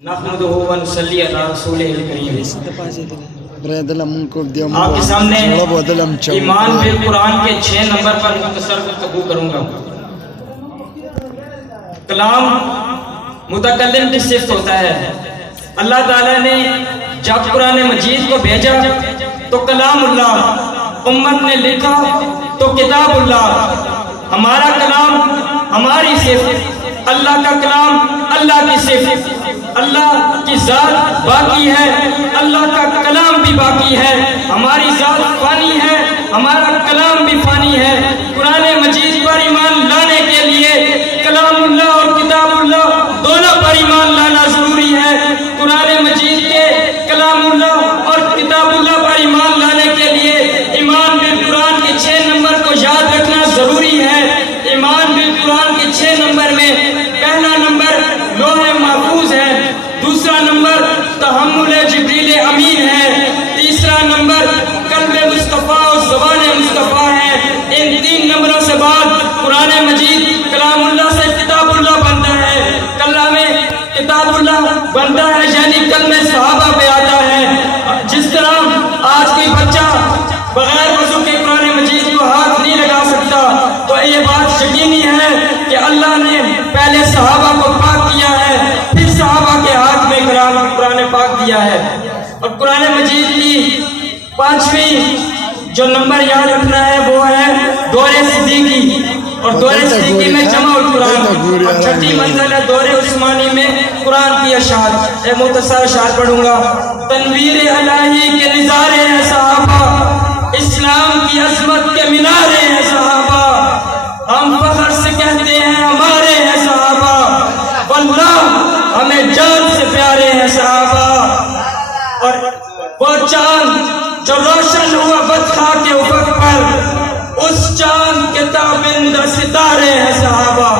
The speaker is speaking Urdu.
نحمدہ ونصلی علی رسولہ الکریم۔ آپ کے سامنے ایمان بالقرآن کے 6 نمبر پر مختصر گفتگو کروں گا۔ کلام متکلم کی صفت ہوتا ہے۔ اللہ تعالیٰ نے جب قرآن مجید کو بھیجا تو کلام اللہ، امت نے لکھا تو کتاب اللہ۔ ہمارا کلام ہماری صفت، اللہ کا کلام اللہ کی صفت۔ اللہ کی ذات باقی ہے، اللہ کا کلام بھی باقی ہے۔ ہماری ذات فانی ہے، ہمارا کلام بھی فانی ہے۔ قرآن مجید پر ایمان لانے کے لیے کلام اللہ اور کتاب اللہ دونوں پر ایمان لانا ضروری ہے۔ قرآن مجید کے کلام اللہ اور کتاب اللہ پر ایمان لانے کے لیے ایمان بالقرآن کے 6 نمبر کو یاد رکھنا ضروری ہے۔ ایمان بالقرآن کے 6 نمبر میں پہلا نمبر لوح محفوظ ہے، دوسرا نمبر تحمل جبریل امین ہے، تیسرا نمبر قلب مصطفیٰ اور زبان مصطفیٰ ہے۔ ان 3 نمبروں سے بعد قرآن مجید کلام اللہ سے کتاب اللہ بنتا ہے۔ کلام کتاب اللہ بنتا ہے یعنی کلمہ صحابہ پہ آتا ہے۔ جس طرح آج کی بچہ بغیر وضو کے قرآن مجید کو ہاتھ نہیں لگا سکتا، تو یہ بات یقینی ہے کہ اللہ نے پہلے صحابہ کو پاک کیا ہے، پھر صحابہ کے ہاتھ میں قرآن پاک دیا ہے۔ اور قرآن مجید کی 5ویں جو نمبر یاد رکھنا ہے وہ ہے دور صدیقی، اور دور صدیقی میں جمع القرآن، اور 6ٹھی منزل ہے دور عثمانی میں قرآن کی اشعار۔ ایک مختصر اشعار پڑھوں گا۔ تنویر الہی کے نظارے ہیں صحابہ، اسلام کی عظمت کے مینارے ہیں صحابہ، ہم فخر سے کہتے ہیں ہمارے ہیں صحابہ، واللہ ہمیں جان سے پیارے ہیں صحابہ۔ اور وہ چاند جو روشن ہوا بدخا کے افق پر، اس چاند کے تابندہ ستارے ہیں صحابہ۔